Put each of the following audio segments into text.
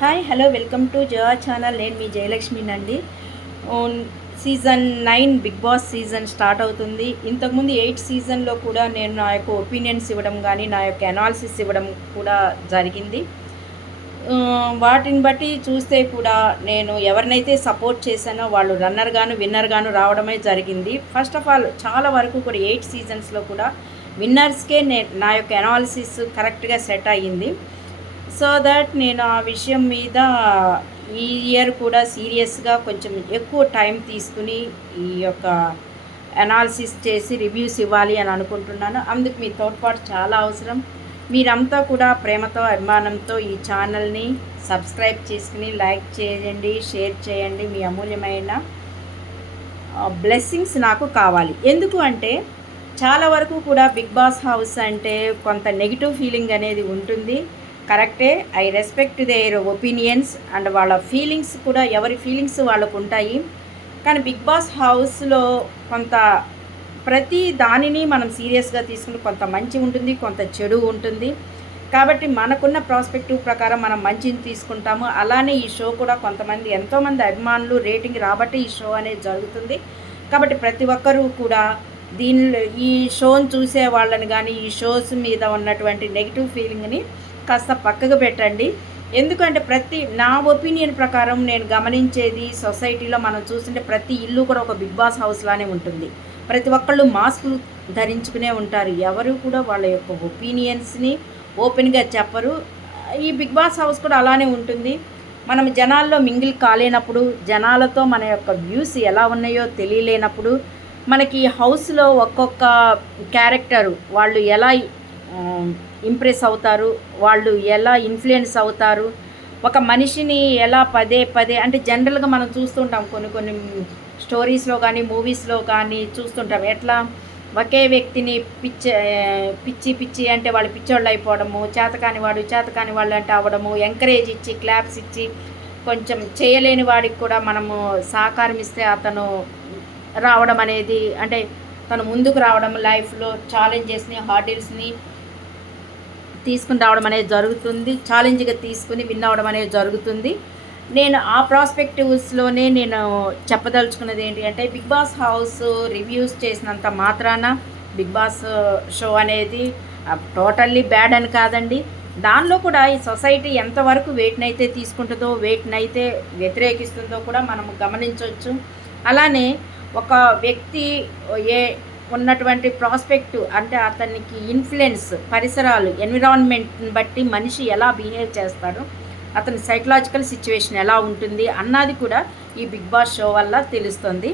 Hi hello welcome to Jaya channel. నేను మీ జయలక్ష్మినండి. Season 9 Bigg Boss season start అవుతుంది. ఇంతకుముందు 8 సీజన్లో కూడా నేను నా యొక్క ఒపీనియన్స్ ఇవ్వడం కానీ నా యొక్క అనాలిసిస్ ఇవ్వడం కూడా జరిగింది. వాటిని బట్టి చూస్తే కూడా నేను ఎవరినైతే సపోర్ట్ చేశానో వాళ్ళు రన్నర్గాను విన్నర్గాను రావడమే జరిగింది. ఫస్ట్ ఆఫ్ ఆల్ చాలా వరకు కూడా 8 సీజన్స్లో కూడా విన్నర్స్కే నా యొక్క అనాలిసిస్ కరెక్ట్గా సెట్ అయ్యింది. సో దట్ నేను ఆ విషయం మీద ఈ ఇయర్ కూడా సీరియస్గా కొంచెం ఎక్కువ టైం తీసుకుని ఈ యొక్క అనాలిసిస్ చేసి రివ్యూస్ ఇవ్వాలి అని అనుకుంటున్నాను. అందుకు మీ తోడ్పాటు చాలా అవసరం. మీరంతా కూడా ప్రేమతో అభిమానంతో ఈ ఛానల్ని సబ్స్క్రైబ్ చేసుకుని లైక్ చేయండి, షేర్ చేయండి. మీ అమూల్యమైన బ్లెస్సింగ్స్ నాకు కావాలి. ఎందుకు అంటే చాలా వరకు కూడా బిగ్ బాస్ హౌస్ అంటే కొంత నెగిటివ్ ఫీలింగ్ అనేది ఉంటుంది. కరెక్టే, I respect their opinions and వాళ్ళ ఫీలింగ్స్ కూడా ఎవరి ఫీలింగ్స్ వాళ్ళకు ఉంటాయి. కానీ బిగ్ బాస్ హౌస్లో కొంత ప్రతి దానిని మనం సీరియస్గా తీసుకుంటే కొంత మంచి ఉంటుంది, కొంత చెడు ఉంటుంది. కాబట్టి మనకున్న ప్రాస్పెక్టివ్ ప్రకారం మనం మంచిని తీసుకుంటాము. అలానే ఈ షో కూడా కొంతమంది ఎంతోమంది అభిమానులు రేటింగ్ రాబట్టి ఈ షో అనేది జరుగుతుంది. కాబట్టి ప్రతి ఒక్కరూ కూడా దీనిలో ఈ షోని చూసే వాళ్ళని కానీ ఈ షోస్ మీద ఉన్నటువంటి నెగిటివ్ ఫీలింగ్ని కాస్త పక్కకు పెట్టండి. ఎందుకంటే నా ఒపీనియన్ ప్రకారం నేను గమనించేది సొసైటీలో మనం చూస్తుంటే ప్రతి ఇల్లు కూడా ఒక బిగ్ బాస్ హౌస్లానే ఉంటుంది. ప్రతి ఒక్కళ్ళు మాస్కులు ధరించుకునే ఉంటారు. ఎవరు కూడా వాళ్ళ యొక్క ఒపీనియన్స్ని ఓపెన్గా చెప్పరు. ఈ బిగ్ బాస్ హౌస్ కూడా అలానే ఉంటుంది. మనం జనాల్లో మింగిల్ కాలేనప్పుడు, జనాలతో మన యొక్క వ్యూస్ ఎలా ఉన్నాయో తెలియలేనప్పుడు, మనకి హౌస్లో ఒక్కొక్క క్యారెక్టరు వాళ్ళు ఎలా ఇంప్రెస్ అవుతారు, వాళ్ళు ఎలా ఇన్ఫ్లుయెన్స్ అవుతారు, ఒక మనిషిని ఎలా పదే పదే అంటే జనరల్గా మనం చూస్తుంటాం కొన్ని స్టోరీస్లో కానీ మూవీస్లో కానీ చూస్తుంటాం. ఎట్లా ఒకే వ్యక్తిని పిచ్చి అంటే వాళ్ళు పిచ్చోళ్ళు అయిపోవడము, చేతకాని వాళ్ళు అంటే అవ్వడము, ఎంకరేజ్ ఇచ్చి క్లాప్స్ ఇచ్చి కొంచెం చేయలేని వాడికి కూడా మనము సహకారం ఇస్తే అతను రావడం అనేది, అంటే తను ముందుకు రావడం, లైఫ్లో ఛాలెంజెస్ని హార్డిల్స్ని తీసుకుని రావడం అనేది జరుగుతుంది. ఛాలెంజ్గా తీసుకుని విన్ అవ్వడం అనేది జరుగుతుంది. నేను ఆ ప్రాస్పెక్టివ్స్లోనే నేను చెప్పదలుచుకున్నది ఏంటి అంటే బిగ్ బాస్ హౌస్ రివ్యూస్ చేసినంత మాత్రాన బిగ్ బాస్ షో అనేది టోటల్లీ బ్యాడ్ అని కాదండి. దానిలో కూడా ఈ సొసైటీ ఎంతవరకు వేటినైతే తీసుకుంటుందో వేటినైతే వ్యతిరేకిస్తుందో కూడా మనం గమనించవచ్చు. అలానే ఒక వ్యక్తి ఉన్నటువంటి ప్రాస్పెక్టివ్ అంటే అతనికి ఇన్ఫ్లుయెన్స్, పరిసరాలు, ఎన్విరాన్మెంట్ని బట్టి మనిషి ఎలా బిహేవ్ చేస్తాడు, అతని సైకలాజికల్ సిచ్యువేషన్ ఎలా ఉంటుంది అన్నది కూడా ఈ బిగ్ బాస్ షో వల్ల తెలుస్తుంది.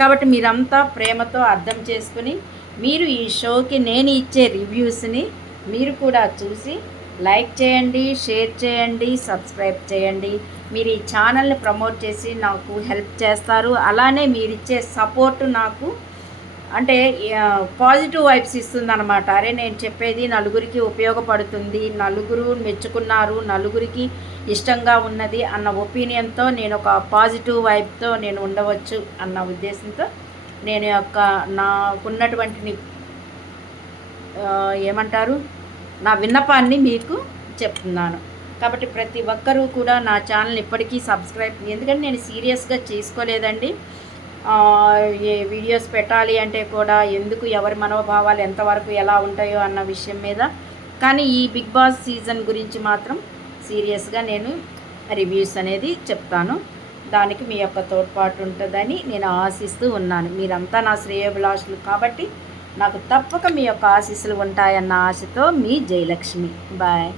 కాబట్టి మీరంతా ప్రేమతో అర్థం చేసుకుని మీరు ఈ షోకి నేను ఇచ్చే రివ్యూస్ని మీరు కూడా చూసి లైక్ చేయండి, షేర్ చేయండి, సబ్స్క్రైబ్ చేయండి. మీరు ఈ ఛానల్ని ప్రమోట్ చేసి నాకు హెల్ప్ చేస్తారు. అలానే మీరు ఇచ్చే సపోర్టు నాకు అంటే పాజిటివ్ వైబ్స్ ఇస్తుందన్నమాట. అరే నేను చెప్పేది నలుగురికి ఉపయోగపడుతుంది, నలుగురు మెచ్చుకున్నారు, నలుగురికి ఇష్టంగా ఉన్నది అన్న ఒపీనియన్తో నేను ఒక పాజిటివ్ వైబ్తో నేను ఉండవచ్చు అన్న ఉద్దేశంతో నేను నాకున్నటువంటి ఏమంటారు నా విన్నపాన్ని మీకు చెప్తున్నాను. కాబట్టి ప్రతి ఒక్కరూ కూడా నా ఛానల్ ఇప్పటికీ సబ్స్క్రైబ్, ఎందుకంటే నేను సీరియస్గా చేసుకోలేదండి. వీడియోస్ పెట్టాలి అంటే కూడా ఎందుకు ఎవరి మనోభావాలు ఎంతవరకు ఎలా ఉంటాయో అన్న విషయం మీద. కానీ ఈ బిగ్ బాస్ సీజన్ గురించి మాత్రం సీరియస్గా నేను రివ్యూస్ అనేది చెప్తాను. దానికి మీ యొక్క తోడ్పాటు ఉంటుందని నేను ఆశిస్తూ ఉన్నాను. మీరంతా నా శ్రేయోభిలాషులు కాబట్టి నాకు తప్పక మీ యొక్క ఆశీస్సులు ఉంటాయన్న ఆశతో మీ జయలక్ష్మి. బాయ్.